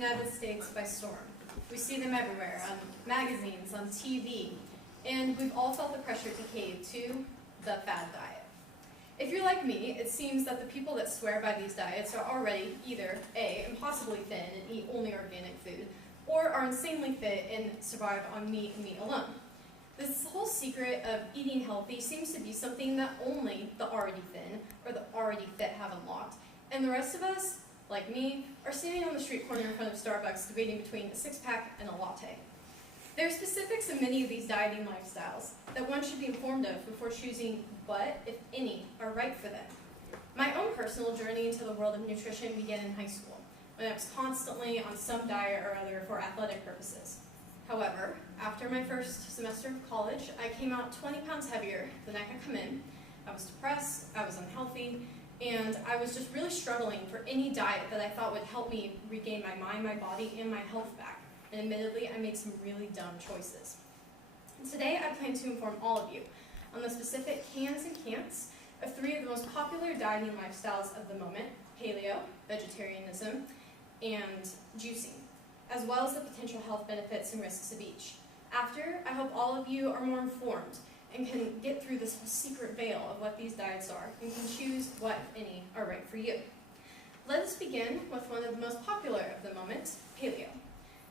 United States by storm. We see them everywhere, on magazines, on TV, and we've all felt the pressure to cave to the fad diet. If you're like me, it seems that the people that swear by these diets are already either A, impossibly thin and eat only organic food, or are insanely fit and survive on meat and meat alone. This whole secret of eating healthy seems to be something that only the already thin or the already fit have unlocked, and the rest of us, like me, are standing on the street corner in front of Starbucks debating between a six-pack and a latte. There are specifics in many of these dieting lifestyles that one should be informed of before choosing what, if any, are right for them. My own personal journey into the world of nutrition began in high school, when I was constantly on some diet or other for athletic purposes. However, after my first semester of college, I came out 20 pounds heavier than I had come in. I was depressed, I was unhealthy, and I was just really struggling for any diet that I thought would help me regain my mind, my body, and my health back. And admittedly, I made some really dumb choices. And today, I plan to inform all of you on the specific cans and can'ts of 3 of the most popular dieting lifestyles of the moment: paleo, vegetarianism, and juicing, as well as the potential health benefits and risks of each. After, I hope all of you are more informed and can get through this whole secret veil of what these diets are and can choose what, if any, are right for you. Let us begin with one of the most popular of the moment, paleo.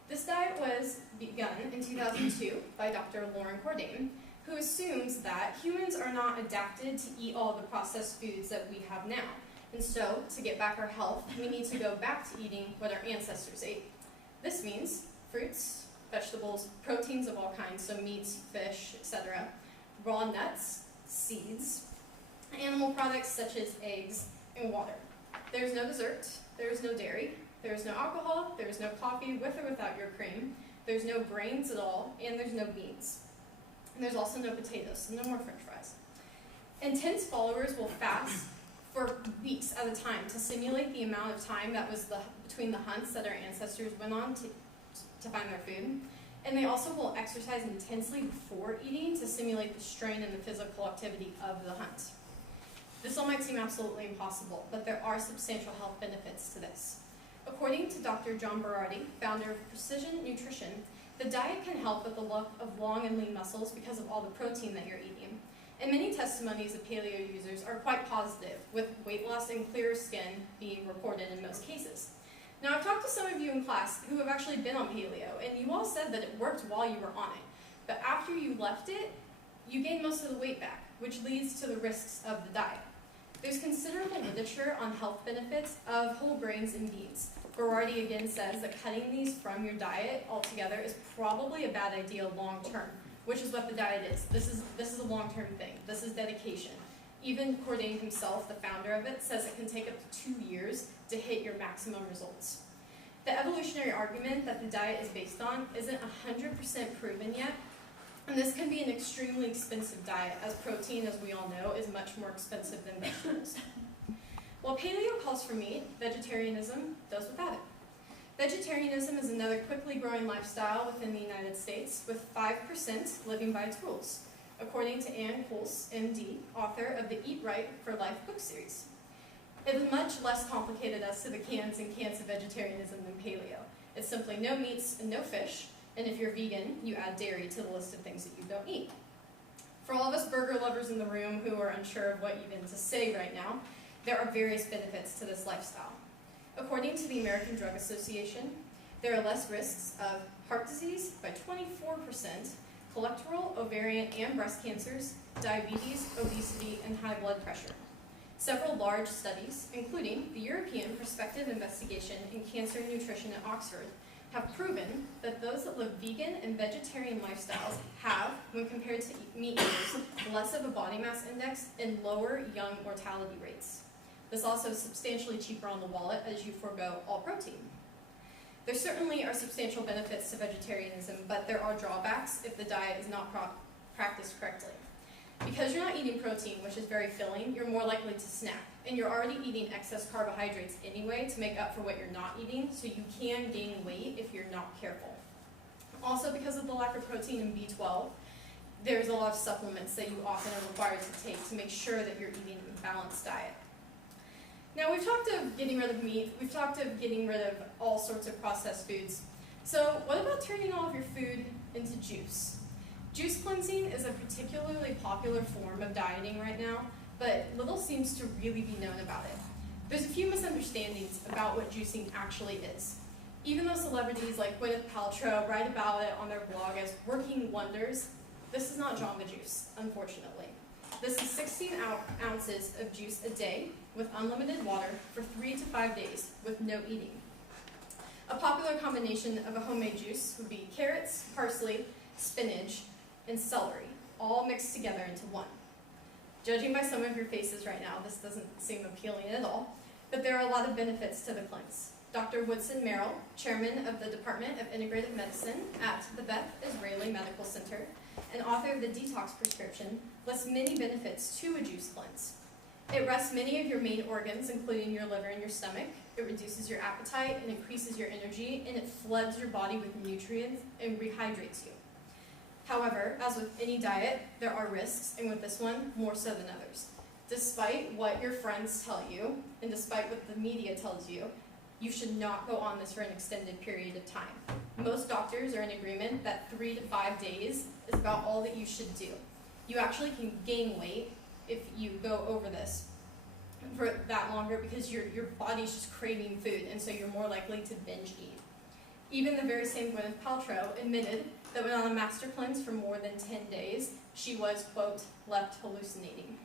This diet was begun in 2002 by Dr. Lauren Cordain, who assumes that humans are not adapted to eat all the processed foods that we have now. And so, to get back our health, we need to go back to eating what our ancestors ate. This means fruits, vegetables, proteins of all kinds, so meats, fish, etc., raw nuts, seeds, animal products such as eggs, and water. There is no dessert, there is no dairy, there is no alcohol, there is no coffee with or without your cream, there's no grains at all, and there's no beans. And there's also no potatoes, so no more french fries. Intense followers will fast for weeks at a time to simulate the amount of time that was between the hunts that our ancestors went on to find their food. And they also will exercise intensely before eating to simulate the strain and the physical activity of the hunt. This all might seem absolutely impossible, but there are substantial health benefits to this. According to Dr. John Berardi, founder of Precision Nutrition, the diet can help with the look of long and lean muscles because of all the protein that you're eating. And many testimonies of paleo users are quite positive, with weight loss and clearer skin being reported in most cases. Now, I've talked to some of you in class who have actually been on paleo, and you all said that it worked while you were on it. But after you left it, you gained most of the weight back, which leads to the risks of the diet. There's considerable literature on health benefits of whole grains and beans. Berardi again says that cutting these from your diet altogether is probably a bad idea long term, which is what the diet is. This is a long-term thing. This is dedication. Even Cordain himself, the founder of it, says it can take up to 2 years to hit your maximum results. The evolutionary argument that the diet is based on isn't 100% proven yet, and this can be an extremely expensive diet, as protein, as we all know, is much more expensive than vegetables. While paleo calls for meat, vegetarianism does without it. Vegetarianism is another quickly growing lifestyle within the United States, with 5% living by its rules, according to Ann Coles, MD, author of the Eat Right for Life book series. It is much less complicated as to the cans and can'ts of vegetarianism than paleo. It's simply no meats and no fish, and if you're vegan, you add dairy to the list of things that you don't eat. For all of us burger lovers in the room who are unsure of what even to say right now, there are various benefits to this lifestyle. According to the American Drug Association, there are less risks of heart disease by 24%, colorectal, ovarian, and breast cancers, diabetes, obesity, and high blood pressure. Several large studies, including the European Prospective Investigation in Cancer Nutrition at Oxford, have proven that those that live vegan and vegetarian lifestyles have, when compared to meat eaters, less of a body mass index and lower young mortality rates. This also is substantially cheaper on the wallet as you forego all protein. There certainly are substantial benefits to vegetarianism, but there are drawbacks if the diet is not practiced correctly. Because you're not eating protein, which is very filling, you're more likely to snack, and you're already eating excess carbohydrates anyway to make up for what you're not eating, so you can gain weight if you're not careful. Also, because of the lack of protein in B12, there's a lot of supplements that you often are required to take to make sure that you're eating a balanced diet. Now we've talked of getting rid of meat, we've talked of getting rid of all sorts of processed foods. So what about turning all of your food into juice? Juice cleansing is a particularly popular form of dieting right now, but little seems to really be known about it. There's a few misunderstandings about what juicing actually is. Even though celebrities like Gwyneth Paltrow write about it on their blog as working wonders, this is not Jamba Juice, unfortunately. This is 16 ounces of juice a day with unlimited water for 3 to 5 days with no eating. A popular combination of a homemade juice would be carrots, parsley, spinach, and celery, all mixed together into one. Judging by some of your faces right now, this doesn't seem appealing at all, but there are a lot of benefits to the cleanse. Dr. Woodson Merrill, chairman of the Department of Integrative Medicine at the Beth Israeli Medical Center and author of the Detox Prescription, lists many benefits to a juice cleanse. It rests many of your main organs, including your liver and your stomach. It reduces your appetite and increases your energy, and it floods your body with nutrients and rehydrates you. However, as with any diet, there are risks, and with this one, more so than others. Despite what your friends tell you, and despite what the media tells you, you should not go on this for an extended period of time. Most doctors are in agreement that 3 to 5 days is about all that you should do. You actually can gain weight if you go over this for that longer because your body's just craving food, and so you're more likely to binge eat. Even the very same Gwyneth Paltrow admitted that when on a master cleanse for more than 10 days, she was, quote, left hallucinating.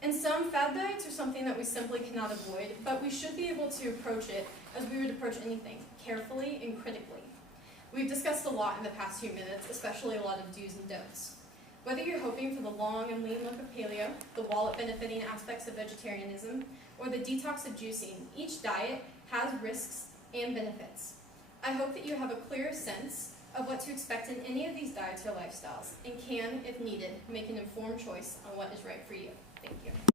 And some fad diets are something that we simply cannot avoid, but we should be able to approach it as we would approach anything, carefully and critically. We've discussed a lot in the past few minutes, especially a lot of do's and don'ts. Whether you're hoping for the long and lean look of paleo, the wallet-benefiting aspects of vegetarianism, or the detox of juicing, each diet has risks and benefits. I hope that you have a clear sense of what to expect in any of these diets or lifestyles, and can, if needed, make an informed choice on what is right for you. Thank you.